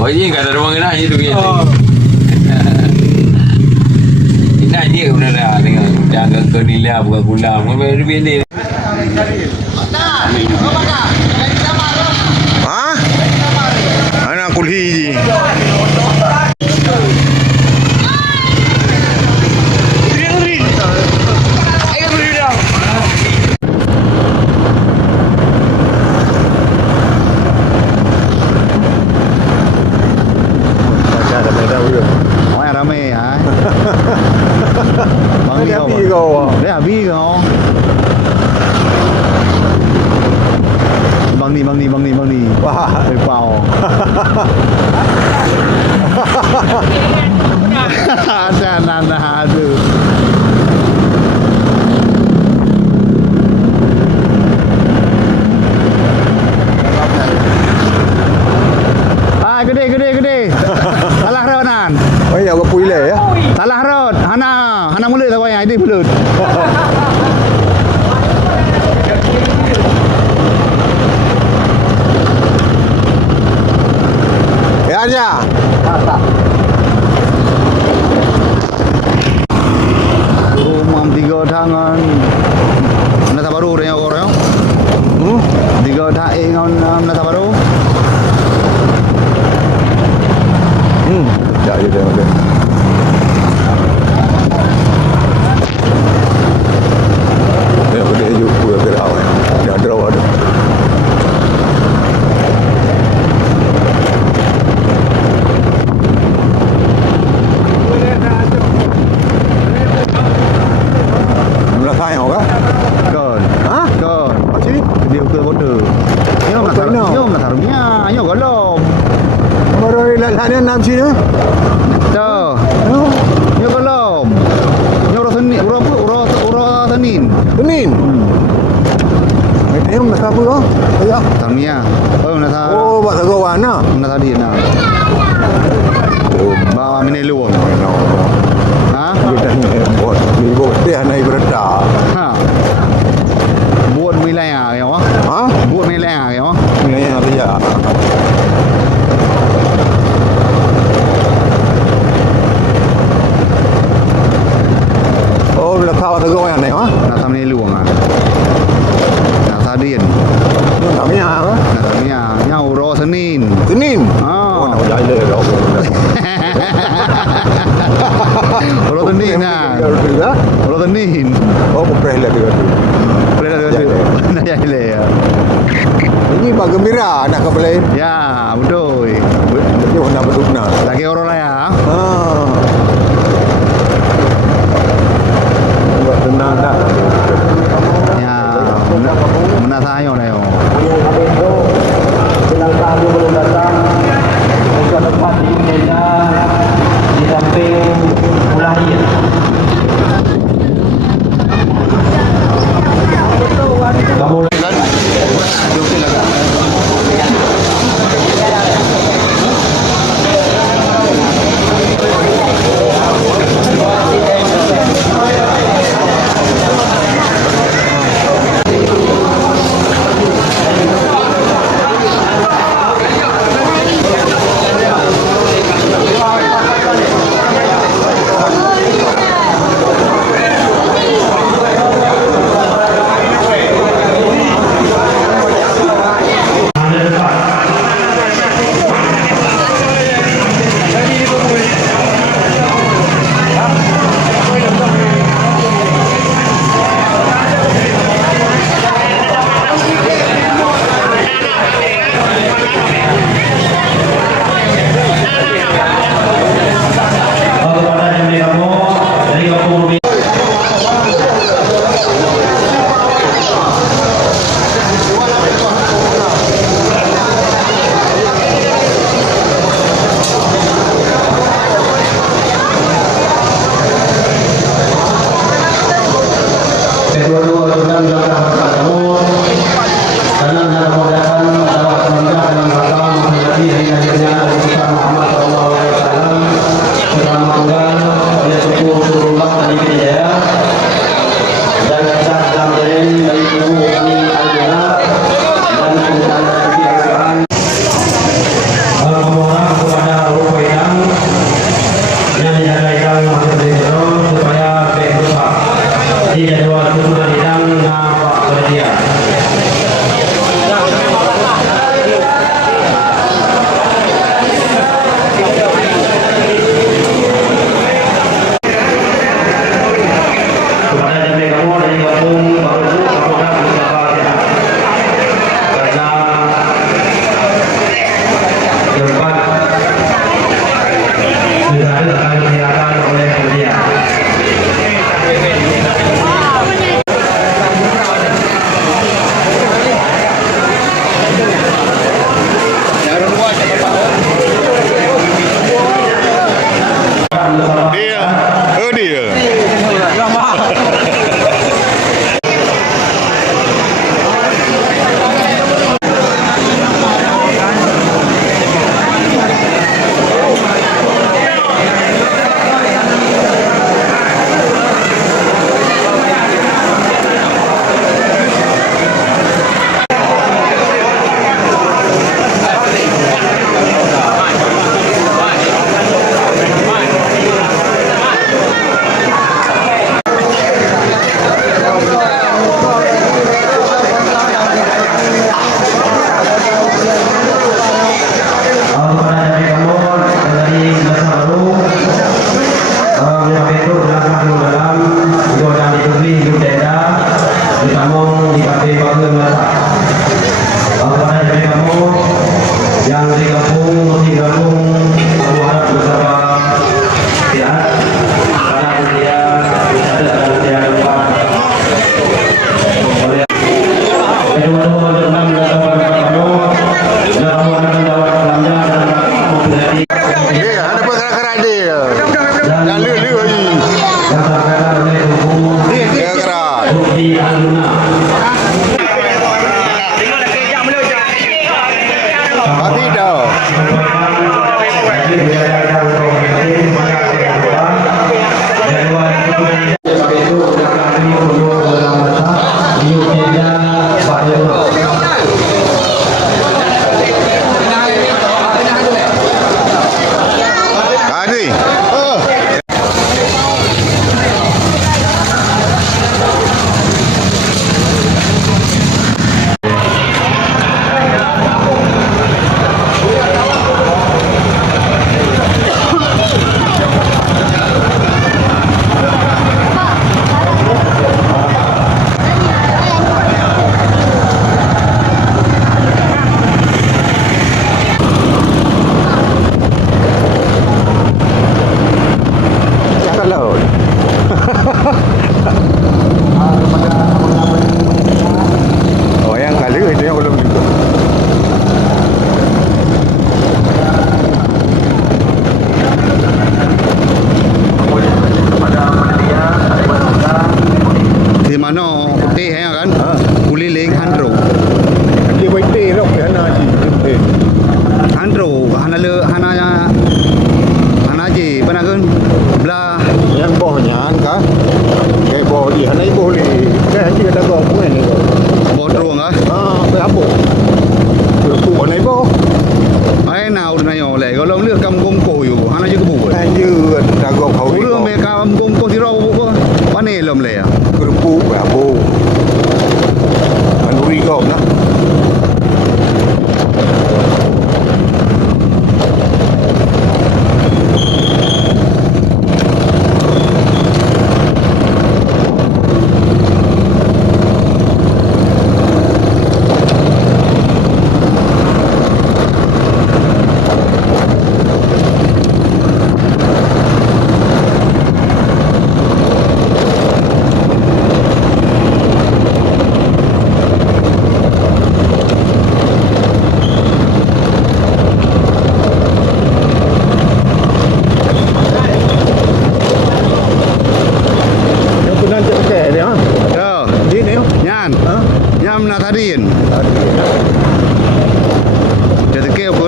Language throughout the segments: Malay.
Oh iya kat ada ruang nak je tu dia. Nak je benar dah dengan jangan ke nila bukan gulam. Kau pilih. Ha? Anak kulhi je. Ramai ha. Bang ni kau. Dia habis kau. Bang ni. Wah, pau. Jangan aduh. Ah, gede. Salah ronan. Oh iya, kau puile ya. Salah rod. Hana mulut tak payah, ini mulut. Ya aja. Rumah tiga tangan. Nata baru dia orang. Tiga tangan nata baru. Ya je dia. Dia boleh juga gerak. Dia draw ada. Mula khai hả? Còn. Hả? Còn. Có chứ. Điều cơ bốn đường. Nhưng mà thằng nha, nhưng có lồm. Mà rồi lại nên làm chi nữa? Chờ. Như có lồm. Như uro Senin. Senin. Mày thấy không là sao bữa? Thấy không? Thằng nha. Là sao? Ô, bạn thằng gấu án à? Là sao điện nào? Bawa mini luang. Hah? Buat dia naik berita. Ha. Buat wilayah ya, wah. Hah? Buat wilayah ya, wah. Wilayah apa ya? Oh, là sao thằng gấu này hả? Là sao mini luang à? Là sao điện? Thằng nhà hả? Là thằng nhà. Nhau ro Senin. Senin. Oh, nào chạy lên rồi. Kalau tenin nah. Kalau tenin. Oh, pernah lagi tu. Pernah lagi. Nak jadi ya. Ini Pak Gembira nak ke Belai? Ya, betul. Jadi orang nak berduk nak. Lagi orang lah ya. Buat tenang dah. Ya, mana saya ni yo. Senang tamu belum datang. Untuk tempat di meja di samping mulahir. Kamu kan? Okey lah.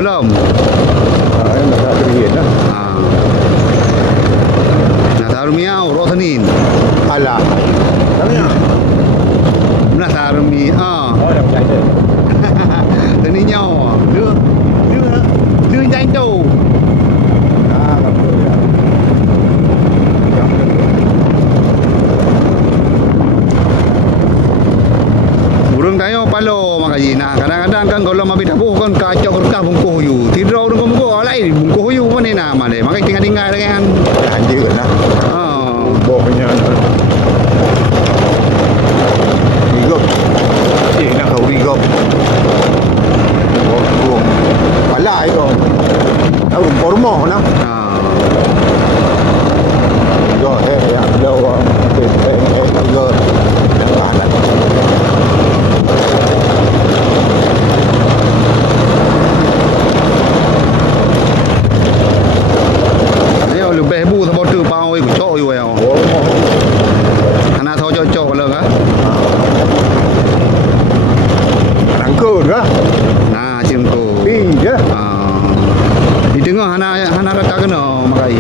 belum? Nak tak terhian lah. Nah taruh miau roh Senin. Alah. Tanya. Nah taruh mi Oh, dah macam tu. Senin nhau. Đưa nhanh đâu. Ah, betul ya. Burung tayo palo makaji. Nah kadang-kadang kan kalau mabit abu kan kacau kerkah bungkuh yu. Tidur dengan bungkuh lain bungkuh yu mana nak mana. Makai tinggal-tinggal dengan. Anjir lah. Bawahnya. Rigop. Nak kau rigop. Oh, pala itu. Tahu rumah nah. Yo ya lo yo. Ayo lebih bu sebab tu pau ikut cok yu ya. Anak tahu cocok lah kan. Rangkul kah? Nah cingko. Iya. Di tengah anak rata kena makai.